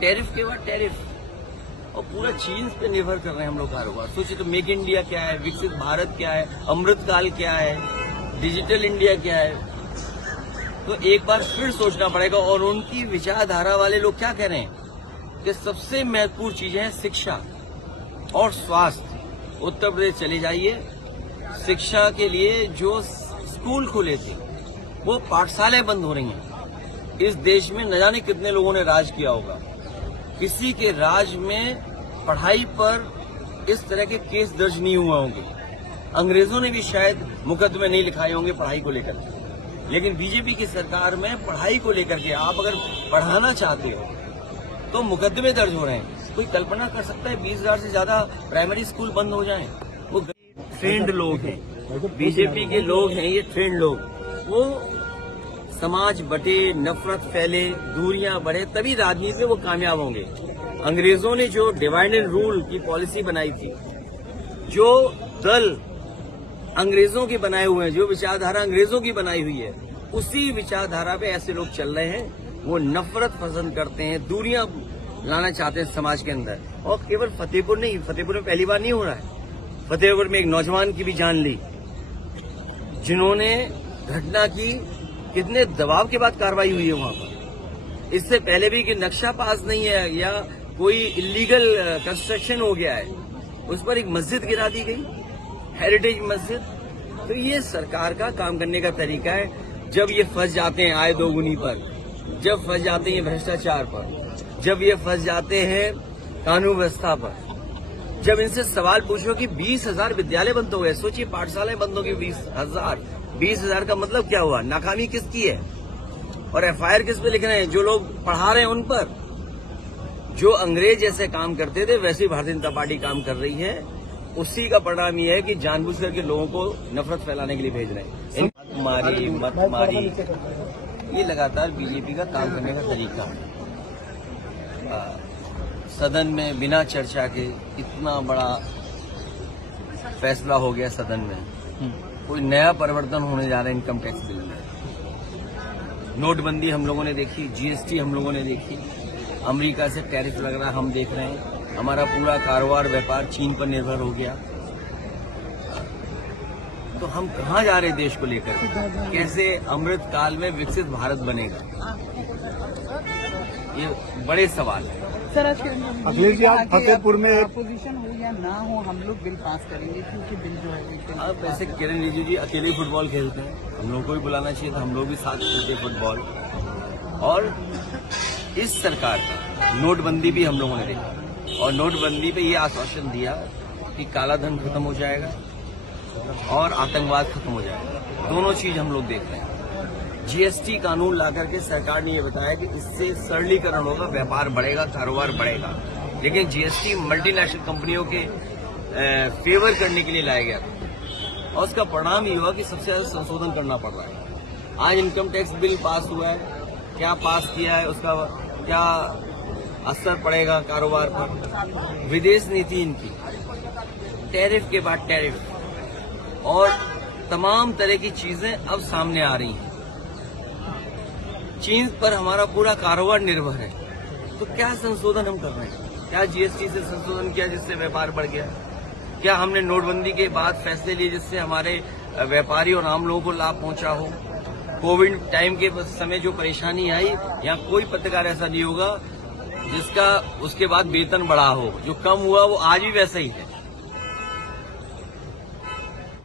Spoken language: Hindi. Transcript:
टैरिफ के बाद टैरिफ, और पूरा चीन पे निर्भर कर रहे हैं हम लोग कारोबार। सोचिए तो मेक इंडिया क्या है, विकसित भारत क्या है, अमृतकाल क्या है, डिजिटल इंडिया क्या है। तो एक बार फिर सोचना पड़ेगा। और उनकी विचारधारा वाले लोग क्या कह रहे हैं कि सबसे महत्वपूर्ण चीजें हैं शिक्षा और स्वास्थ्य। उत्तर प्रदेश चले जाइए, शिक्षा के लिए जो स्कूल खुले थे वो पाठशालाएं बंद हो रही हैं। इस देश में न जाने कितने लोगों ने राज किया होगा, किसी के राज में पढ़ाई पर इस तरह के केस दर्ज नहीं हुए होंगे। अंग्रेजों ने भी शायद मुकदमे नहीं लिखाए होंगे पढ़ाई को लेकर, लेकिन बीजेपी की सरकार में पढ़ाई को लेकर के आप अगर पढ़ाना चाहते हो तो मुकदमे दर्ज हो रहे हैं। कोई कल्पना कर सकता है 20,000 से ज्यादा प्राइमरी स्कूल बंद हो जाएं? वो ट्रेंड लोग हैं, बीजेपी के लोग हैं, ये ट्रेंड लोग। वो समाज बटे, नफरत फैले, दूरियां बढ़े, तभी राजनीति में वो कामयाब होंगे। अंग्रेजों ने जो डिवाइड एंड रूल की पॉलिसी बनाई थी, जो दल अंग्रेजों के बनाए हुए हैं, जो विचारधारा अंग्रेजों की बनाई हुई है, उसी विचारधारा पे ऐसे लोग चल रहे हैं। वो नफरत पसंद करते हैं, दूरियां लाना चाहते हैं समाज के अंदर। और केवल फतेहपुर नहीं, फतेहपुर में पहली बार नहीं हो रहा है। फतेहपुर में एक नौजवान की भी जान ली, जिन्होंने घटना की, कितने दबाव के बाद कार्रवाई हुई है वहां पर। इससे पहले भी कि नक्शा पास नहीं है या कोई इलीगल कंस्ट्रक्शन हो गया है, उस पर एक मस्जिद गिरा दी गई, हेरिटेज मस्जिद। तो ये सरकार का काम करने का तरीका है। जब ये फंस जाते हैं आय दोगुनी पर, जब फंस जाते हैं भ्रष्टाचार पर, जब ये फंस जाते हैं कानून व्यवस्था पर, जब इनसे सवाल पूछो कि 20,000 विद्यालय बंद हो गए, सोचिए पाठशालाएं बंद हो गई 20,000 का मतलब क्या हुआ? नाकामी किसकी है? और एफआईआर किस पे लिख रहे हैं? जो लोग पढ़ा रहे हैं उन पर। जो अंग्रेज जैसे काम करते थे वैसे ही भारतीय जनता पार्टी काम कर रही है। उसी का परिणाम ये है कि जानबूझ करके लोगों को नफरत फैलाने के लिए भेज रहे हैं। मत मारी, ये लगातार बीजेपी का काम करने का तरीका है। सदन में बिना चर्चा के इतना बड़ा फैसला हो गया सदन में। कोई नया परिवर्तन होने जा रहा है इनकम टैक्स बिल में। नोटबंदी हम लोगों ने देखी, जीएसटी हम लोगों ने देखी, अमेरिका से टैरिफ लग रहा हम देख रहे हैं। हमारा पूरा कारोबार व्यापार चीन पर निर्भर हो गया। तो हम कहाँ जा रहे हैं देश को लेकर? कैसे अमृत काल में विकसित भारत बनेगा? ये बड़े सवाल है। सर, आज अखिलेश जी, आप फतेहपुर में अपोजिशन हो या ना हो, हम लोग बिल पास करेंगे क्योंकि बिल जो है अब वैसे किरण रिजिजू जी अकेले फुटबॉल खेलते हैं, हम लोग को भी बुलाना चाहिए था, हम लोग भी साथ खेलते फुटबॉल। और इस सरकार का नोटबंदी भी हम लोगों ने देखा, और नोटबंदी पे ये आश्वासन दिया कि काला धन खत्म हो जाएगा और आतंकवाद खत्म हो जाएगा। दोनों चीज हम लोग देख रहे हैं। जीएसटी कानून लाकर के सरकार ने ये बताया कि इससे सरलीकरण होगा, व्यापार बढ़ेगा, कारोबार बढ़ेगा। लेकिन जीएसटी मल्टीनेशनल कंपनियों के फेवर करने के लिए लाया गया था, और उसका परिणाम ये हुआ कि सबसे ज्यादा संशोधन करना पड़ रहा है। आज इनकम टैक्स बिल पास हुआ है, क्या पास किया है, उसका क्या असर पड़ेगा कारोबार पर? विदेश नीति इनकी, टैरिफ के बाद टैरिफ, और तमाम तरह की चीजें अब सामने आ रही हैं। चीन पर हमारा पूरा कारोबार निर्भर है। तो क्या संशोधन हम कर रहे हैं? क्या जीएसटी से संशोधन किया जिससे व्यापार बढ़ गया? क्या हमने नोटबंदी के बाद फैसले लिए जिससे हमारे व्यापारी और आम लोगों को लाभ पहुंचा हो? कोविड टाइम के समय जो परेशानी आई, यहाँ कोई पत्रकार ऐसा नहीं होगा जिसका उसके बाद वेतन बढ़ा हो। जो कम हुआ वो आज भी वैसा ही है।